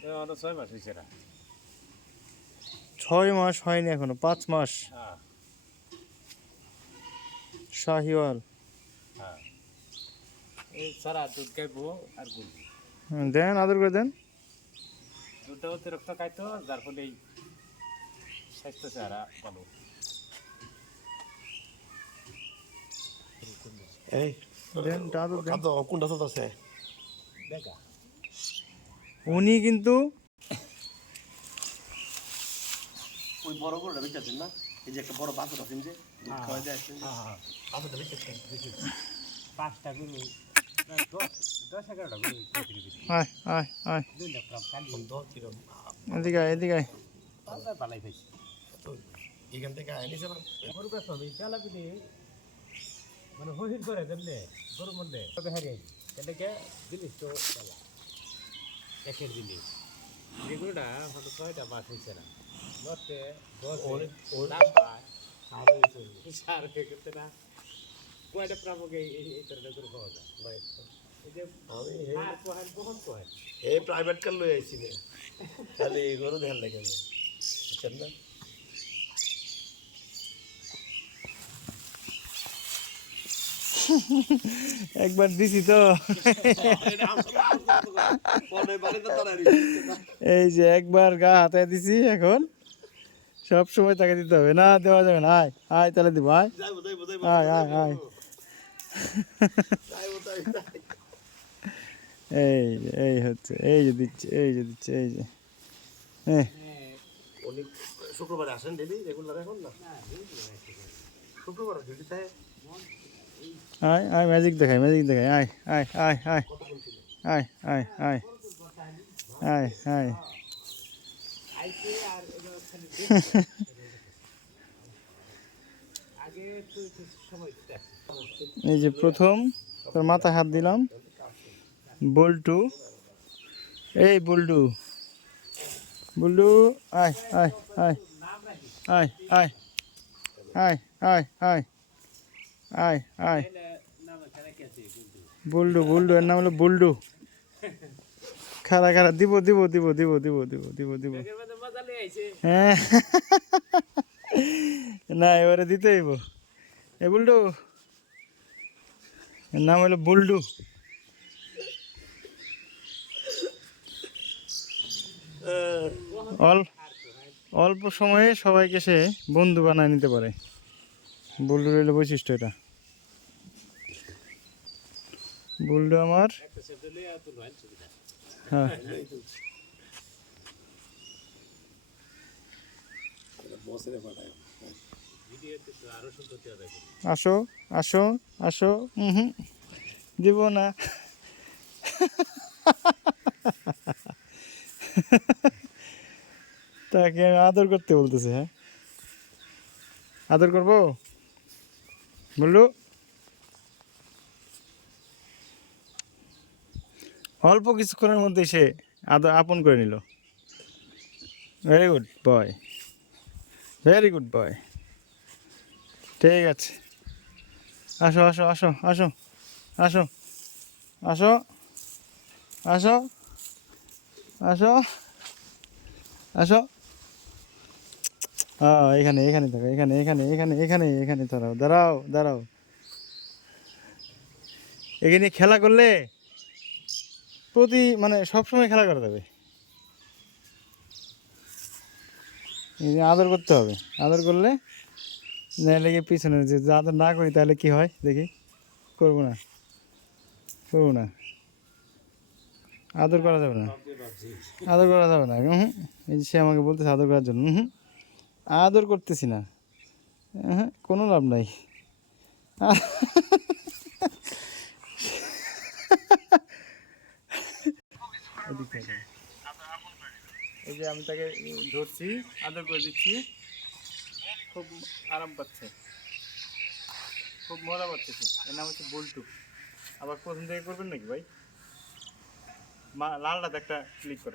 ছয় মাস হয়েছে না? ছয় মাস হয়নি এখনও পাঁচ মাস। হ্যাঁ। শাহিওয়াল। হ্যাঁ। এই সারা দুধ খাইবো আর দেন আদর করে দেন। দুধটা অতিরিক্ত খাইতো যার ফলে এই স্বাস্থ্য চেহারা ভালো। এই দেন আদর দেন। কোনটা চলতেছে? দেখা উনি কিন্তু ওই বড় গরুটা বেঁচেছেন না? এই যে একটা বড় বাছুর আছেন যে মানে হহির করে দেবলে গরু মরলে হারিয়ে দিলিস তো একের জিনিস যেগুলোটা হয়তো ছয়টা মাস হয়েছে না। ধরতে সার করতে না। কয়টা প্রাপক এই তরটা করে পাওয়া যায়? এই প্রাইভেট কার লই আইছি খালি গরু ধ্যান লাগে না? একবার দিছি তো। এই যে একবার গা হাতে দিছি এখন। সব সময় তাকে দিতে হবে। না দেওয়া যাবে না। আয় আয় তাহলে দিব আয়। যাইবো যাইবো যাইবো আয় আয় এই যে এই হচ্ছে এই যে দিচ্ছে এই যে দিচ্ছে এই যে। হ্যাঁ। উনি শুক্রবারে আসেন ডেলি রেগুলার এখন না? শুক্রবার ডিউটি থাকে আয় আয় ম্যাজিক দেখাই ম্যাজিক দেখাই আয় আয় আয় আয় আয় আয় আয় আয় আয়। এই যে প্রথম তোর মাথা হাত দিলাম বল্টু এই বুল্ডু বুল্ডু আয় আয় আয় আয় আয় আয় আয় আয় আয় আয়। বুল্ডু? বুল্ডু এর নাম হলো বুল্ডু। খারা খারা দিব দিব দিব দিব দিব দিব দিব দিব। হ্যাঁ। না এবারে দিতে হইব। এ বুল্ডু। এর নাম হলো বুল্ডু। অল অল্প সময়ে সবাইকে সে বন্ধু বানায় নিতে পারে। বুলডুরের রইল বৈশিষ্ট্য এটা। বুলডু আমার হ্যাঁ। আসো আসো আসো হুম। দিব না। তাকে আমি আদর করতে বলতেছে হ্যাঁ। আদর করব? বললু? অল্প কিছুক্ষণের মধ্যে সে আদর আপন করে নিল। Very good boy very good boy ঠিক আছে। আসো আসো আসো আসো আসো আসো আসো আসো আসো। হ্যাঁ এখানে এখানে থাকো এখানে এখানে এখানে এখানে এখানে দাঁড়াও দাঁড়াও দাঁড়াও এখানে খেলা করলে প্রতি মানে সবসময় খেলা করা যাবে। আদর করতে হবে। আদর করলে নাহলে গিয়ে পিছনে যে আদর না করি তাহলে কি হয়? দেখি। করব না। করব না। আদর করা যাবে না। আদর করা যাবে না। হুম। এই যে সে আমাকে বলতেছে আদর করার জন্য। হুম। আদর করতেছি না। হ্যাঁ কোনো লাভ নাই। এই যে আমি তাকে ধরছি, আদর করে দিচ্ছি। খুব আরাম পাচ্ছে। খুব মজা পাচ্ছে এর নাম হচ্ছে বল্টু। আবার প্রথম থেকে করবেন নাকি ভাই? মা লালটাতে একটা ক্লিক করে।